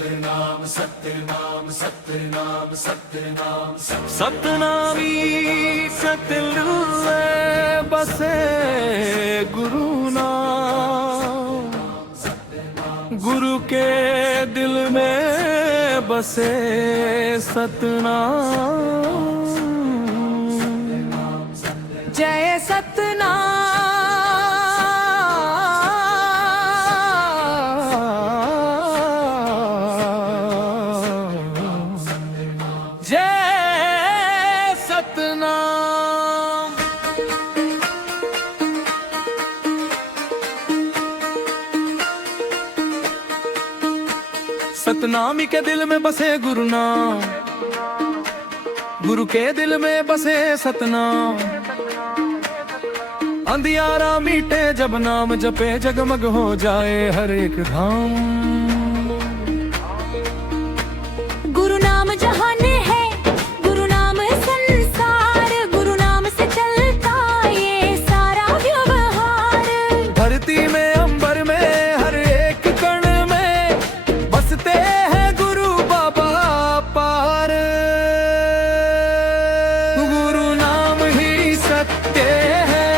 सतनाम सतनाम सतनाम सतनाम सतनामी सतल बसे गुरु नाम, गुरु के दिल में बसे सतनाम। जय सतनाम, जय सतनाम। सतनामी के दिल में बसे गुरु नाम, गुरु के दिल में बसे सतनाम। अंधियारा मीटे जब नाम जपे, जगमग हो जाए हर एक धाम। गुरु नाम जहान है, गुरु नाम संसार, गुरु नाम से चलता ये सारा व्यवहार। धरती में अंबर में हर एक कण में बसते हैं गुरु बाबा पार। गुरु नाम ही सत्य है,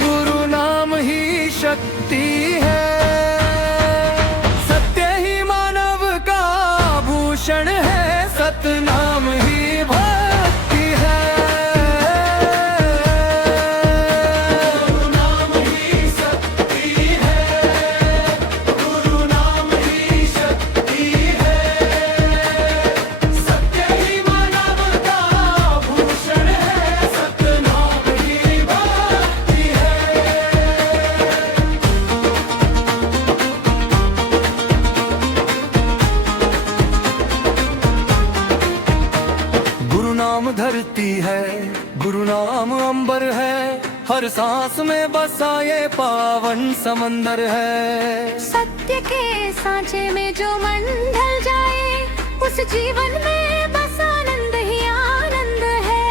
गुरु नाम ही शक्ति है। सत्य ही मानव का भूषण है, सतनाम ही भक्ति है। गुरु नाम ही शक्ति है, गुरु नाम ही शक्ति है। सत्य ही मानव का भूषण है, सतनाम ही भक्ति है। गुरु नाम धरती है, गुरु नाम अंबर है, हर सांस में बसा ये पावन समंदर है। सत्य के सांचे में जो मन ढल जाए, उस जीवन में बस आनंद ही आनंद है।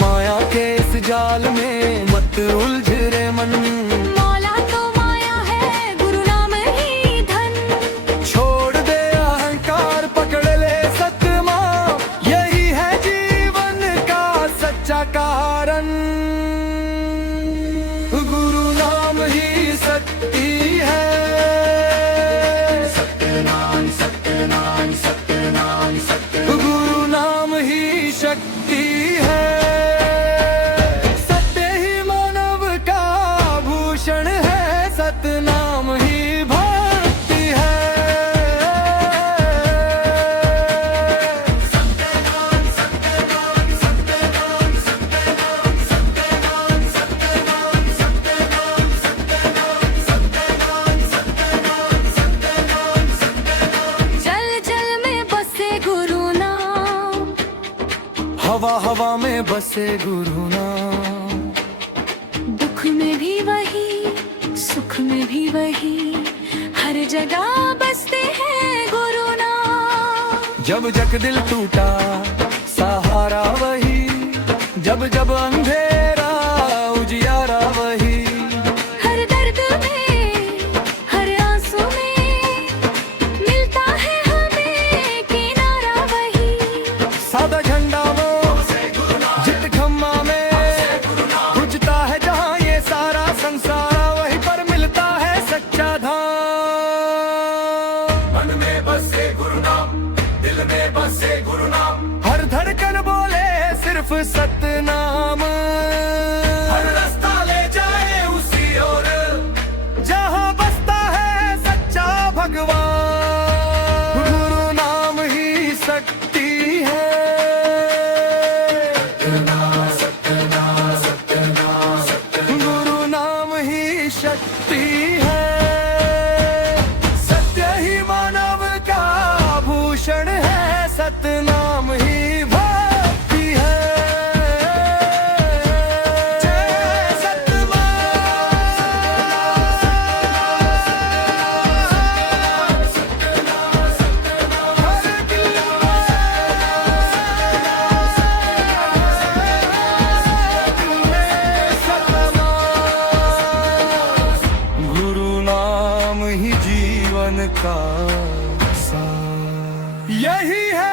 माया के इस जाल में मत उलझ रे मन, मौला तो माया है, गुरु नाम ही धन। छोड़ दे अहंकार, पकड़ ले सतनाम, यही है जीवन का सच्चा कारण। गुरु नाम ही शक्ति है, सत्यनाम सत्यनाम सत्यनाम सत्य। गुरु नाम ही शक्ति है। सत्य ही मानव का भूषण है, सतनाम ही भक्ति है। सत्यनाम सत्यनाम सत्यनाम सत्यनाम सत्यनाम सत्यनाम सत्यनाम सत्यनाम सत्यनाम सत्यनाम सत्यनाम सत्यनाम। जल जल में बसे गुरु नाम, हवा हवा में बसे गुरु नाम। दुख में भी वही, सुख में भी वही, हर जगह बसते हैं गुरु नाम। जब जग दिल टूटा सहारा वही, जब जब अंधेरा उजियारा वही। हर दर्द में, हर आंसू में मिलता है हमें किनारा वही। सादा झंडा वो जित खम्मा में बुझता है जहाँ ये सारा संसार, वहीं पर मिलता है सच्चा धाम। मन में बसे गुरु नाम, दिल में बसे गुरु नाम। हर धड़कन बोले सिर्फ सतनाम। ही जीवन का सार। यही है